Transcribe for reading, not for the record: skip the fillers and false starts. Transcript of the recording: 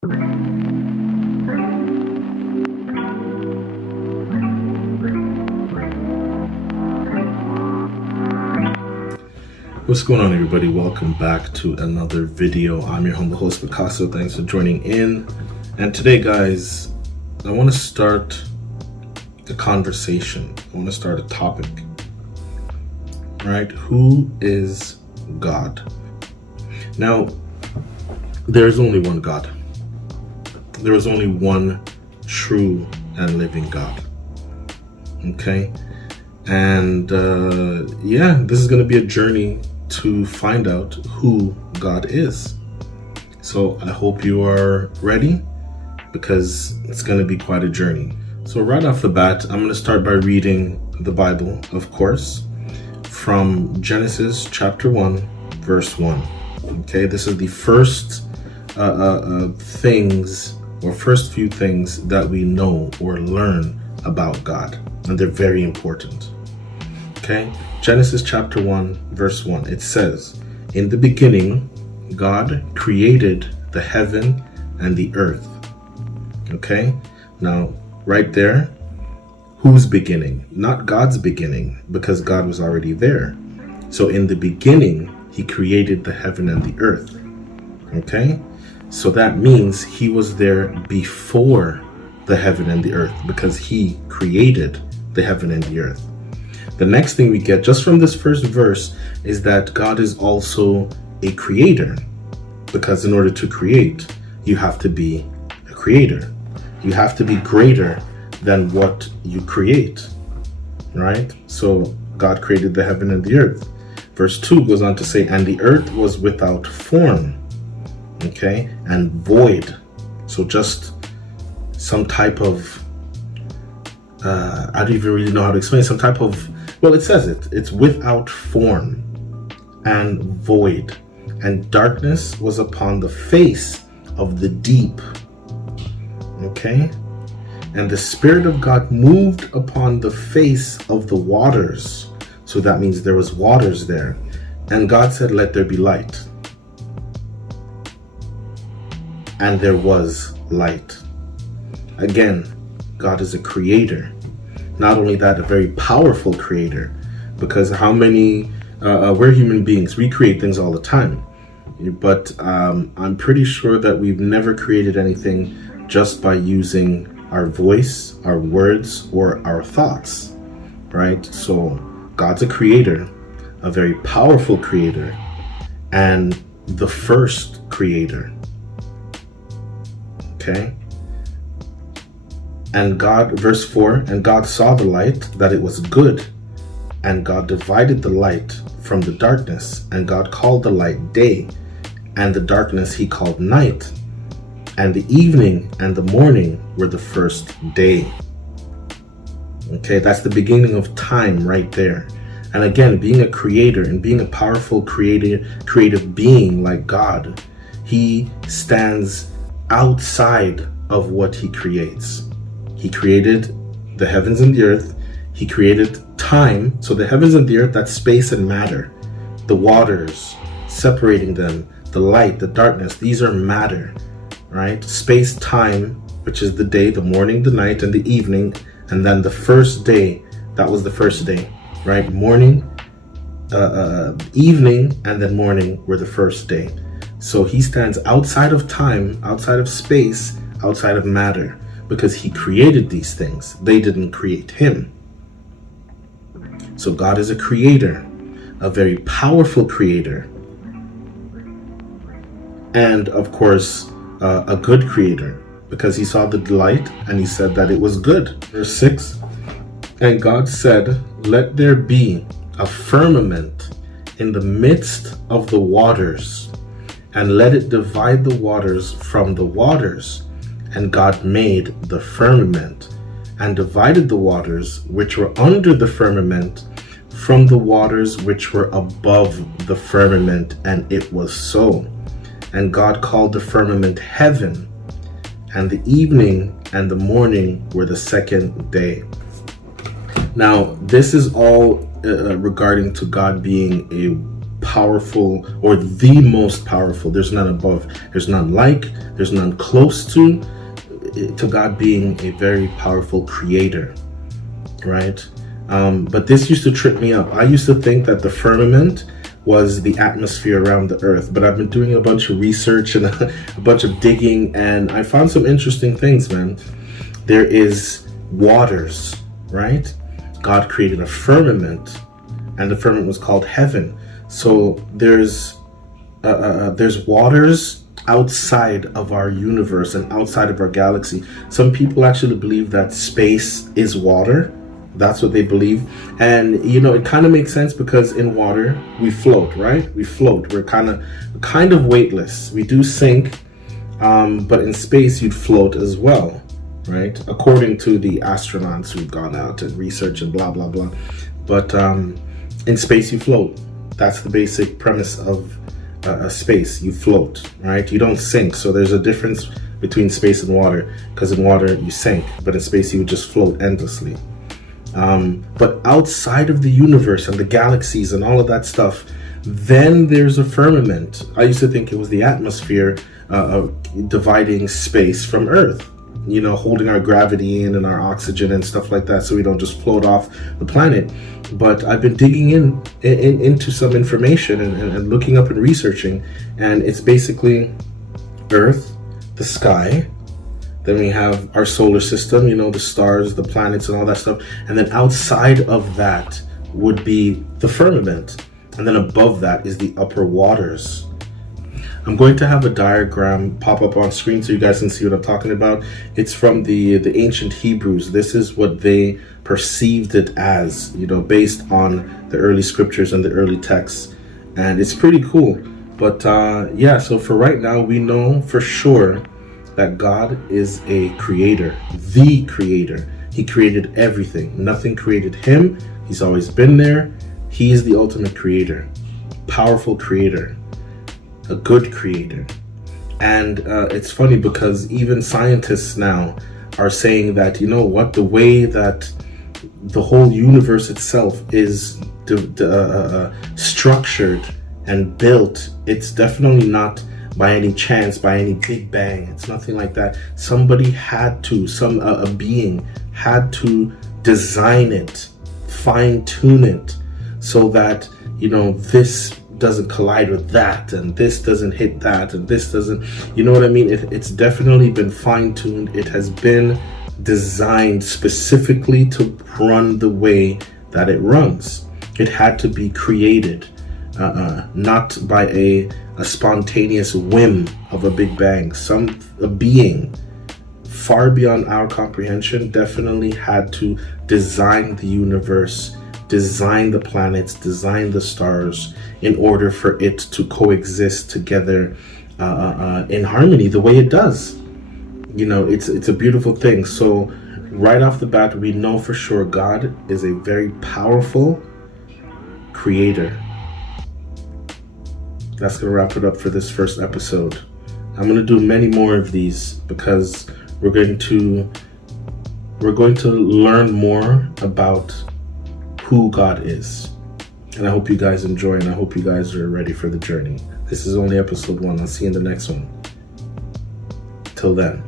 What's going on, everybody? Welcome back to another video. I'm your humble host, Picaso. Thanks for joining in. And today, guys, I want to start the conversation. I want to start a topic, right? Who is God? Now, there's only one God. There is only one true and living God. Okay? And this is going to be a journey to find out who God is. So I hope you are ready, because it's going to be quite a journey. So right off the bat, I'm going to start by reading the Bible, of course, from Genesis chapter 1, verse 1. Okay, this is the first first few things that we know or learn about God, and they're very important. Okay, Genesis chapter 1, verse 1, it says, "In the beginning, God created the heaven and the earth." Okay, now right there, whose beginning? Not God's beginning, because God was already there. So in the beginning, he created the heaven and the earth. Okay, so that means he was there before the heaven and the earth, because he created the heaven and the earth. The next thing we get just from this first verse is that God is also a creator, because in order to create, you have to be a creator. You have to be greater than what you create, right? So God created the heaven and the earth. Verse 2 goes on to say, "And the earth was without form," okay, "and void." So just some type of, I don't even really know how to explain, some type of, well, it says it's without form and void, and darkness was upon the face of the deep. Okay, and the Spirit of God moved upon the face of the waters. So that means there was waters there. And God said, "Let there be light." And there was light. Again, God is a creator. Not only that, a very powerful creator, because how many, we're human beings, we create things all the time. But I'm pretty sure that we've never created anything just by using our voice, our words, or our thoughts, right? So God's a creator, a very powerful creator, and the first creator. Okay? And God, verse 4, "And God saw the light, that it was good, and God divided the light from the darkness, and God called the light day, and the darkness he called night. And the evening and the morning were the first day." Okay, that's the beginning of time right there. And again, being a creator and being a powerful creative being like God, he stands outside of what he creates. He created the heavens and the earth. He created time. So the heavens and the earth, that's space and matter. The waters, separating them, the light, the darkness, these are matter, right? Space, time, which is the day, the morning, the night, and the evening. And then the first day, that was the first day, right? Morning, evening, and then morning were the first day. So he stands outside of time, outside of space, outside of matter, because he created these things. They didn't create him. So God is a creator, a very powerful creator, and of course, a good creator, because he saw the light and he said that it was good. Verse 6, "And God said, let there be a firmament in the midst of the waters, and let it divide the waters from the waters. And God made the firmament, and divided the waters which were under the firmament from the waters which were above the firmament, and it was so. And God called the firmament heaven, and the evening and the morning were the second day." Now, this is all regarding to God being a powerful, or the most powerful. There's none above, there's none like, there's none close to God being a very powerful creator, right? But this used to trip me up. I used to think that the firmament was the atmosphere around the earth, but I've been doing a bunch of research and a bunch of digging, and I found some interesting things, man. There is waters, right? God created a firmament, and the firmament was called heaven. So there's waters outside of our universe and outside of our galaxy. Some people actually believe that space is water. That's what they believe. And it kind of makes sense, because in water we float, right? We float. We're kind of weightless. We do sink, but in space you'd float as well, right? According to the astronauts who've gone out and research and blah blah blah. But in space you float. That's the basic premise of space. You float, right? You don't sink. So there's a difference between space and water, because in water you sink, but in space you would just float endlessly. But outside of the universe and the galaxies and all of that stuff, then there's a firmament. I used to think it was the atmosphere dividing space from Earth, holding our gravity in and our oxygen and stuff like that, so we don't just float off the planet. But I've been digging into some information and looking up and researching, and it's basically Earth, the sky. Then we have our solar system, the stars, the planets, and all that stuff. And then outside of that would be the firmament. And then above that is the upper waters. I'm going to have a diagram pop up on screen so you guys can see what I'm talking about. It's from the ancient Hebrews. This is what they perceived it as, based on the early scriptures and the early texts. And it's pretty cool. But so for right now, we know for sure that God is a creator, the creator. He created everything. Nothing created him. He's always been there. He is the ultimate creator, powerful creator, a good creator. And it's funny, because even scientists now are saying that, the way that the whole universe itself is structured and built, it's definitely not by any chance, by any big bang. It's nothing like that. Somebody had to, a being had to design it, fine tune it, so that, this doesn't collide with that, and this doesn't hit that, and this doesn't, what I mean? It's definitely been fine tuned. It has been designed specifically to run the way that it runs. It had to be created, not by a spontaneous whim of a big bang. A being far beyond our comprehension definitely had to design the universe, design the planets, design the stars, in order for it to coexist together in harmony the way it does. It's a beautiful thing. So right off the bat, we know for sure God is a very powerful creator. That's going to wrap it up for this first episode. I'm going to do many more of these, because we're going to learn more about who God is. And I hope you guys enjoy, and I hope you guys are ready for the journey. This is only episode 1. I'll see you in the next one. Till then.